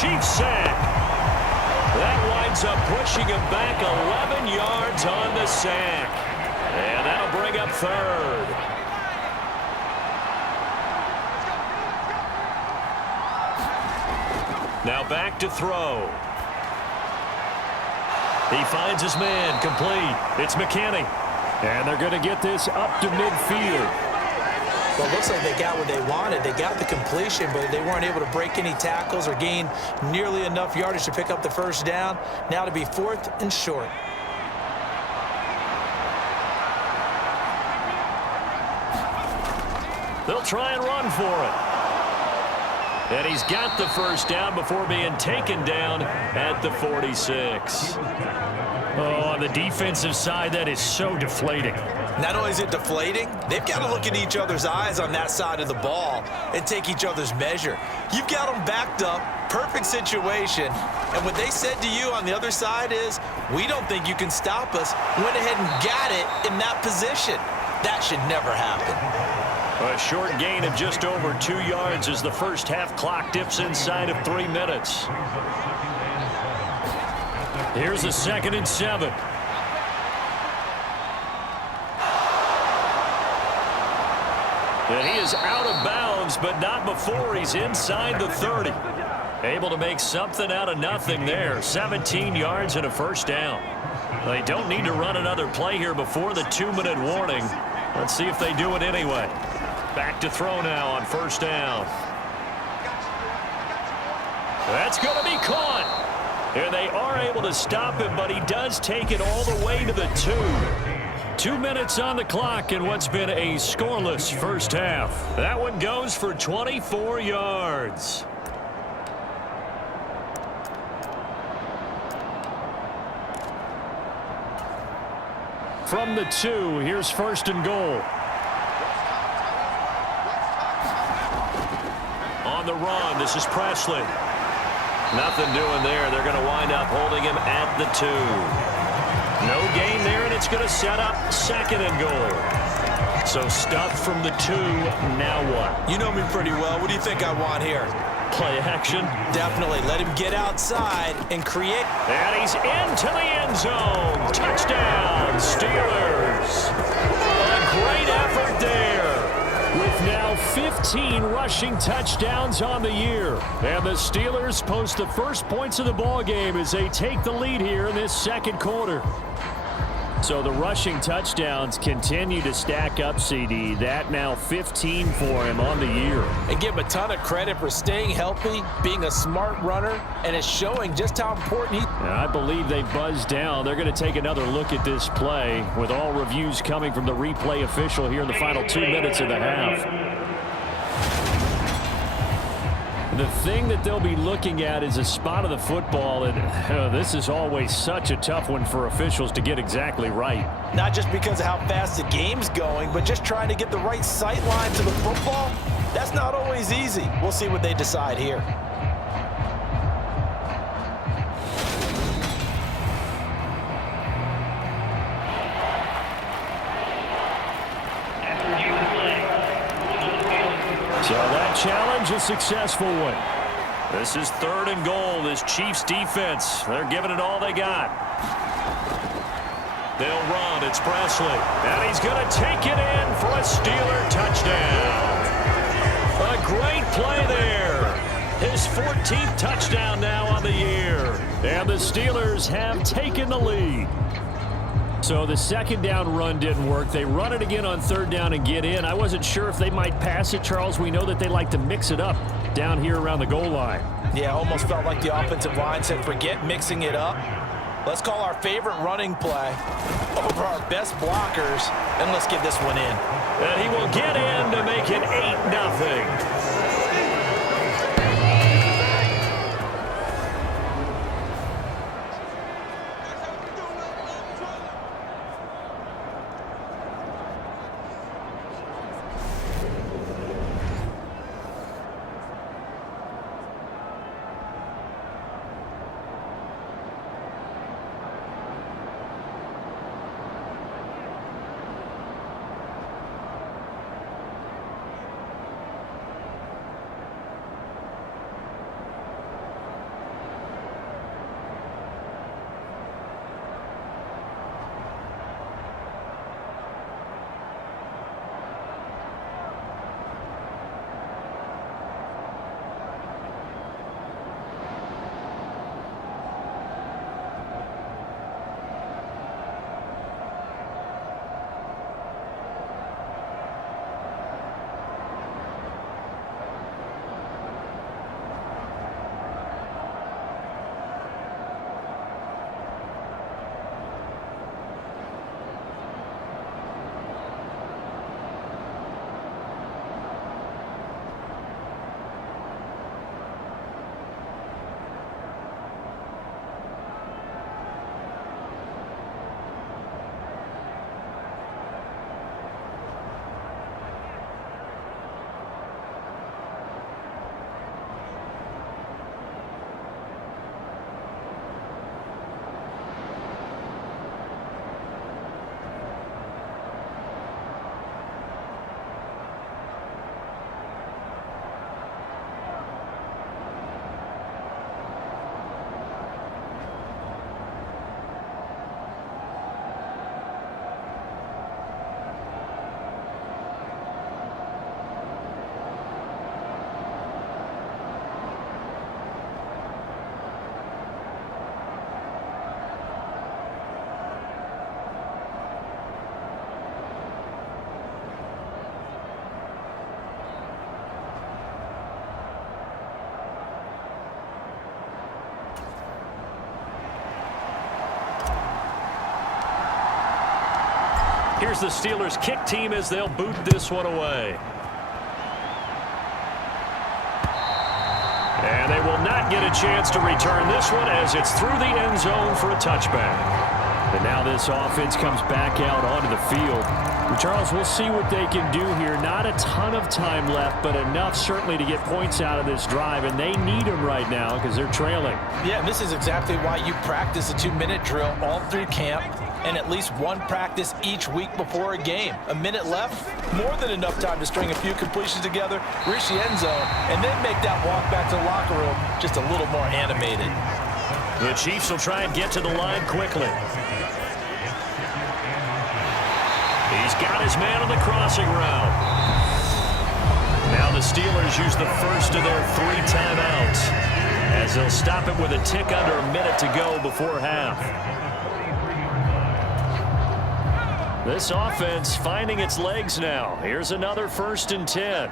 Chiefs sack. That winds up pushing him back 11 yards on the sack. And that'll bring up third. Now back to throw. He finds his man, complete. It's McKinney. And they're going to get this up to midfield. Well, it looks like they got what they wanted. They got the completion, but they weren't able to break any tackles or gain nearly enough yardage to pick up the first down. Now to be 4th and short. They'll try and run for it. And he's got the first down before being taken down at the 46. Oh, on the defensive side, that is so deflating. Not only is it deflating, they've got to look in each other's eyes on that side of the ball and take each other's measure. You've got them backed up, perfect situation, and what they said to you on the other side is, we don't think you can stop us. Went ahead and got it in that position. That should never happen. A short gain of just over 2 yards as the first half clock dips inside of 3 minutes. Here's a 2nd and 7. And he is out of bounds, but not before he's inside the 30. Able to make something out of nothing there. 17 yards and a first down. They don't need to run another play here before the 2-minute warning. Let's see if they do it anyway. Back to throw now on first down. That's going to be caught. And they are able to stop him, but he does take it all the way to the 2. 2 minutes on the clock in what's been a scoreless first half. That one goes for 24 yards. From the 2, here's 1st and goal. On the run, this is Presley. Nothing doing there. They're going to wind up holding him at the 2. No gain there, and it's going to set up 2nd and goal. So stuff from the 2. Now what? You know me pretty well. What do you think I want here? Play action. Definitely. Let him get outside and create. And he's into the end zone. Touchdown, Steelers. A great effort there. With now 15 rushing touchdowns on the year. And the Steelers post the first points of the ball game as they take the lead here in this second quarter. So the rushing touchdowns continue to stack up, CD. That now 15 for him on the year. And give him a ton of credit for staying healthy, being a smart runner, and it's showing just how important he... And I believe they buzzed down. They're going to take another look at this play with all reviews coming from the replay official here in the final 2 minutes of the half. The thing that they'll be looking at is a spot of the football, and this is always such a tough one for officials to get exactly right. Not just because of how fast the game's going, but just trying to get the right sight line to the football. That's not always easy. We'll see what they decide here. So that challenge, a successful one. This is 3rd and goal. This Chiefs defense, they're giving it all they got. They'll run. It's Presley. And he's going to take it in for a Steeler touchdown. A great play there. His 14th touchdown now on the year. And the Steelers have taken the lead. So the 2nd down run didn't work. They run it again on 3rd down and get in. I wasn't sure if they might pass it, Charles. We know that they like to mix it up down here around the goal line. Yeah, almost felt like the offensive line said, forget mixing it up. Let's call our favorite running play over our best blockers, and let's get this one in. And he will get in to make it 8-0. Here's the Steelers' kick team as they'll boot this one away. And they will not get a chance to return this one as it's through the end zone for a touchback. And now this offense comes back out onto the field. Charles, we'll see what they can do here. Not a ton of time left, but enough certainly to get points out of this drive, and they need them right now because they're trailing. Yeah, and this is exactly why you practice a 2-minute drill all through camp and at least one practice each week before a game. A minute left, more than enough time to string a few completions together, reach the end zone, and then make that walk back to the locker room just a little more animated. The Chiefs will try and get to the line quickly. He's got his man on the crossing route. Now the Steelers use the first of their 3 timeouts as they'll stop it with a tick under a minute to go before half. This offense finding its legs now. Here's another 1st and 10.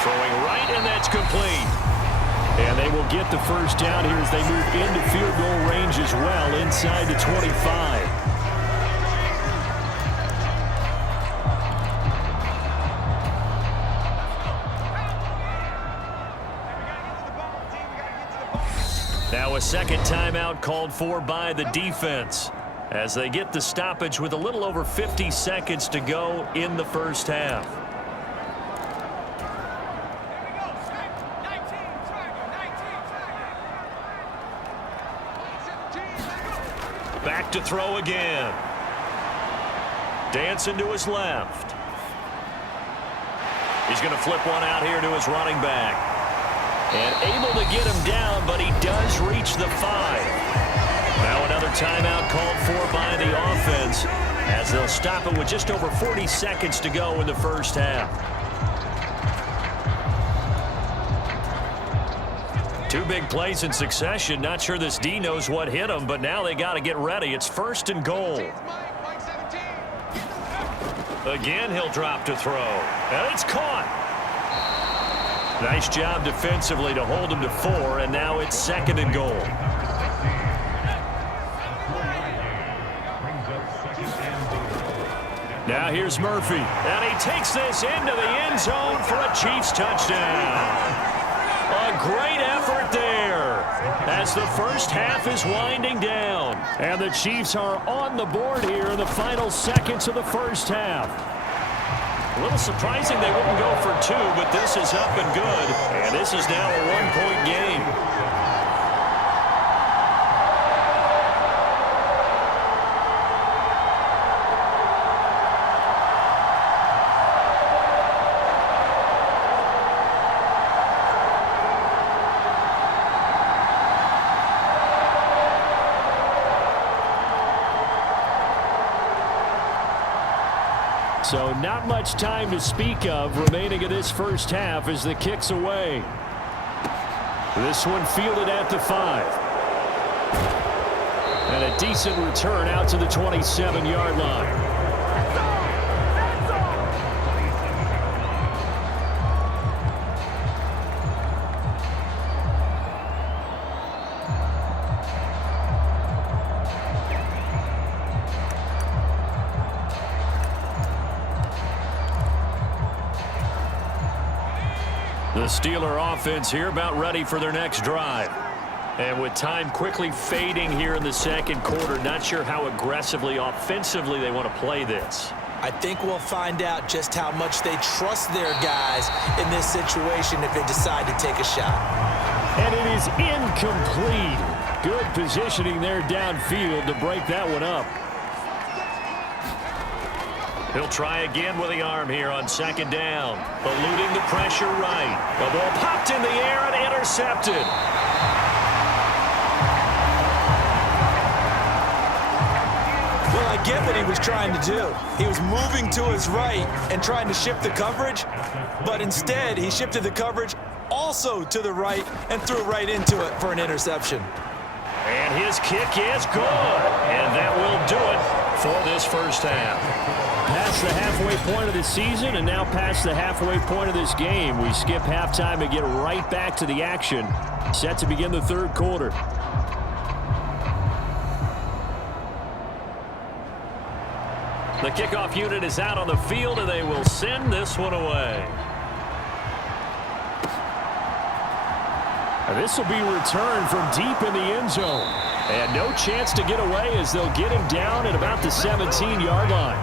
Throwing right, and that's complete. And they will get the first down here as they move into field goal range as well, inside the 25. Now a second timeout called for by the defense as they get the stoppage with a little over 50 seconds to go in the first half. Back to throw again. Dancing to his left. He's going to flip one out here to his running back. And able to get him down, but he does reach the 5. Now another timeout called for by the offense as they'll stop it with just over 40 seconds to go in the first half. 2 big plays in succession. Not sure this D knows what hit him, but now they got to get ready. It's 1st and goal. Again, he'll drop to throw. And it's caught. Nice job defensively to hold him to 4, and now it's 2nd and goal. Now here's Murphy, and he takes this into the end zone for a Chiefs touchdown. A great effort there as the first half is winding down. And the Chiefs are on the board here in the final seconds of the first half. A little surprising they wouldn't go for 2, but this is up and good. And this is now a 1-point game. So not much time to speak of remaining in this first half as the kick's away. This one fielded at the 5. And a decent return out to the 27-yard line. The Steeler offense here about ready for their next drive. And with time quickly fading here in the second quarter, not sure how aggressively, offensively they want to play this. I think we'll find out just how much they trust their guys in this situation if they decide to take a shot. And it is incomplete. Good positioning there downfield to break that one up. He'll try again with the arm here on 2nd down. Eluding the pressure right. The ball popped in the air and intercepted. Well, I get what he was trying to do. He was moving to his right and trying to shift the coverage, but instead he shifted the coverage also to the right and threw right into it for an interception. And his kick is good. And that will do it for this first half. Past the halfway point of the season and now past the halfway point of this game. We skip halftime and get right back to the action. Set to begin the third quarter. The kickoff unit is out on the field, and they will send this one away. And this will be returned from deep in the end zone. And no chance to get away as they'll get him down at about the 17-yard line.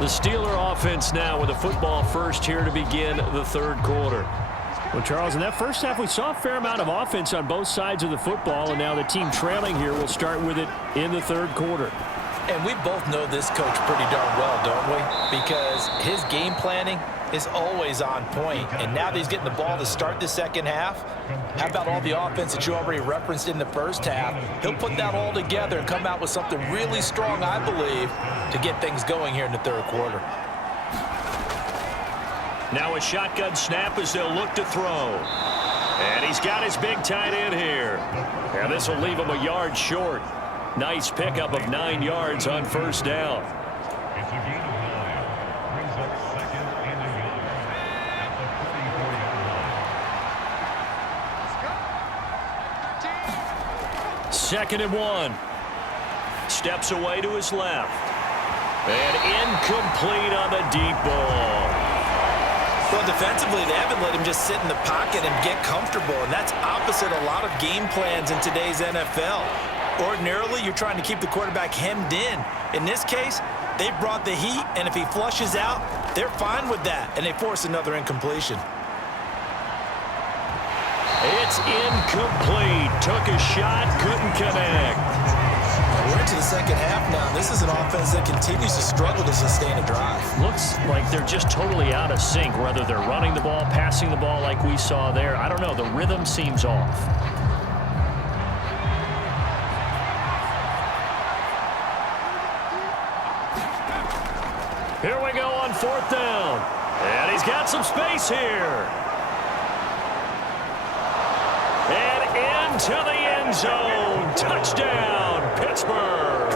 The Steeler offense now with a football first here to begin the third quarter. Well, Charles, in that first half, we saw a fair amount of offense on both sides of the football, and now the team trailing here will start with it in the third quarter. And we both know this coach pretty darn well, don't we? Because his game planning is always on point. And now that he's getting the ball to start the second half, how about all the offense that you already referenced in the first half? He'll put that all together and come out with something really strong, I believe, to get things going here in the third quarter. Now a shotgun snap as they'll look to throw. And he's got his big tight end here. And this will leave him a yard short. Nice pickup of 9 yards on first down. Second and 1. Steps away to his left. And incomplete on the deep ball. Well, defensively, they haven't let him just sit in the pocket and get comfortable, and that's opposite a lot of game plans in today's NFL. Ordinarily, you're trying to keep the quarterback hemmed in. In this case, they brought the heat, and if he flushes out, they're fine with that, and they force another incompletion. It's incomplete. Took a shot, couldn't connect. We're into the second half now. This is an offense that continues to struggle to sustain a drive. Looks like they're just totally out of sync, whether they're running the ball, passing the ball like we saw there. I don't know. The rhythm seems off. Here we go on fourth down. And he's got some space here. And into the end zone. Touchdown, Pittsburgh.